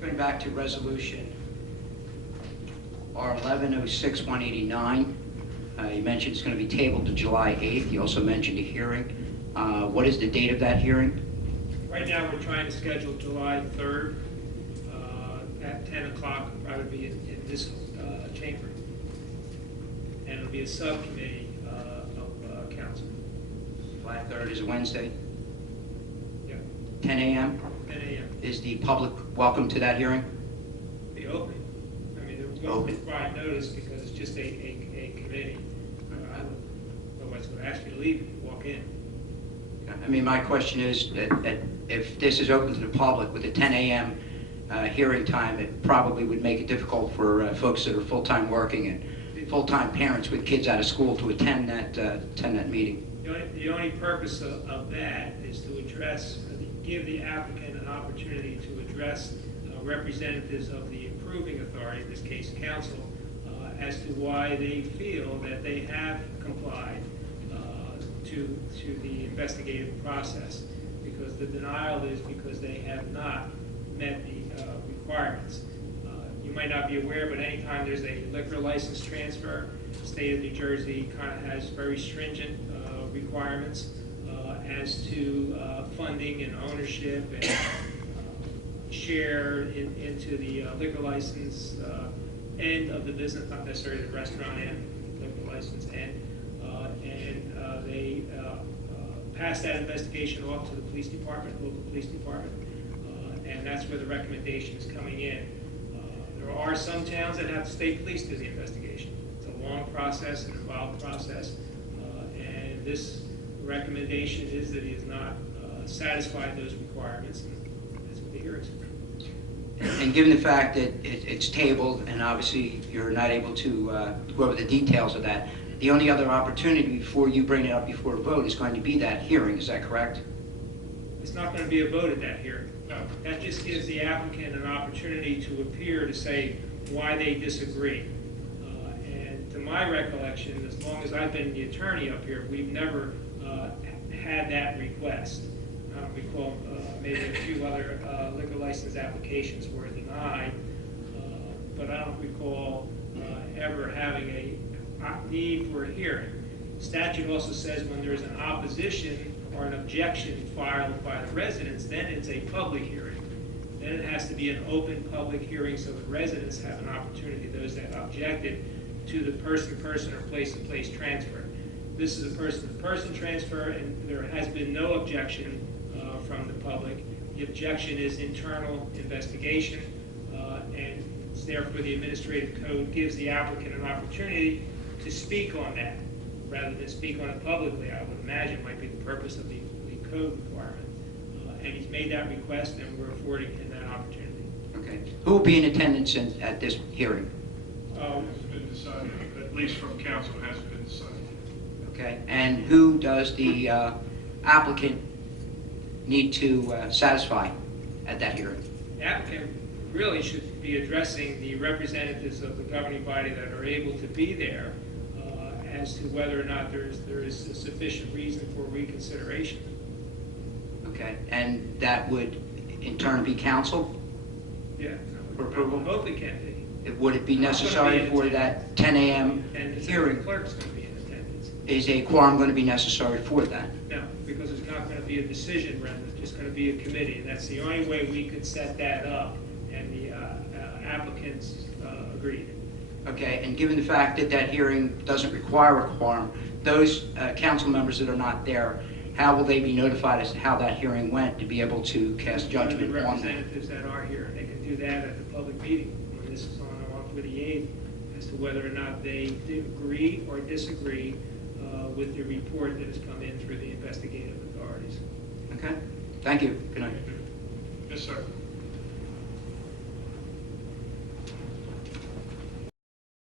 Going back to resolution R1106-189, you mentioned it's going to be tabled to July 8th. You also mentioned a hearing. What is the date of that hearing? Right now, we're trying to schedule July 3rd at 10 o'clock. I would be in this chamber. And it'll be a subcommittee of council. July 3rd is a Wednesday, Yeah, 10 a.m. 10 a.m. Is the public welcome to that hearing? The opening. I mean, we're going to provide notice because it's just a committee. I would, otherwise, would ask you to leave and walk in. I mean, my question is that if this is open to the public with a 10 a.m. Hearing time, it probably would make it difficult for folks that are full-time working and full-time parents with kids out of school to attend that meeting. The only purpose of that is to give the applicant an opportunity to address representatives of the approving authority, in this case council, as to why they feel that they have complied to the investigative process, because the denial is because they have not met the requirements. You might not be aware, but anytime there's a liquor license transfer, the state of New Jersey kind of has very stringent requirements as to funding and ownership and share into the liquor license end of the business, not necessarily the restaurant end, liquor license end. They pass that investigation off to the police department, local police department, and that's where the recommendation is coming in. There are some towns that have the state police do the investigation. It's a long process, an involved process, and this recommendation is that he has not satisfied those requirements, and that's what the hearings are. And given the fact that it's tabled and obviously you're not able to go over the details of that, the only other opportunity before you bring it up before a vote is going to be that hearing. Is that correct? It's not going to be a vote at that hearing. No. That just gives the applicant an opportunity to appear to say why they disagree. And to my recollection, as long as I've been the attorney up here, we've never had that request. I don't recall maybe a few other liquor license applications were denied, but I don't recall ever having a need for a hearing. The statute also says when there's an opposition or an objection filed by the residents, then it's a public hearing. Then it has to be an open public hearing so the residents have an opportunity, those that objected, to the person-to-person or place-to-place transfer. This is a person-to-person transfer, and there has been no objection from the public. The objection is internal investigation, and therefore the administrative code gives the applicant an opportunity to speak on that, rather than speak on it publicly. I would imagine might be the purpose of the code requirement. And he's made that request, and we're affording him that opportunity. Okay. Who will be in attendance at this hearing? It hasn't been decided, at least from council, it hasn't been decided. Okay. And who does the applicant need to satisfy at that hearing? The applicant really should be addressing the representatives of the governing body that are able to be there as to whether or not there is a sufficient reason for reconsideration. Okay. And that would in turn be council? Yeah. For approval? I hope it can be. Would it be necessary for that 10 a.m. And hearing? the clerk's going to be in attendance. Is a quorum going to be necessary for that? No, because it's not going to be a decision rendered. It's just going to be a committee. And that's the only way we could set that up, and the applicants agreed. Okay, and given the fact that that hearing doesn't require a quorum, those council members that are not there, how will they be notified as to how that hearing went to be able to cast judgment on the that? representatives that are here, and they can do that at the public meeting when this is on for the 8th, as to whether or not they agree or disagree with the report that has come in through the investigative authorities. Okay, thank you. Good night. Yes, sir.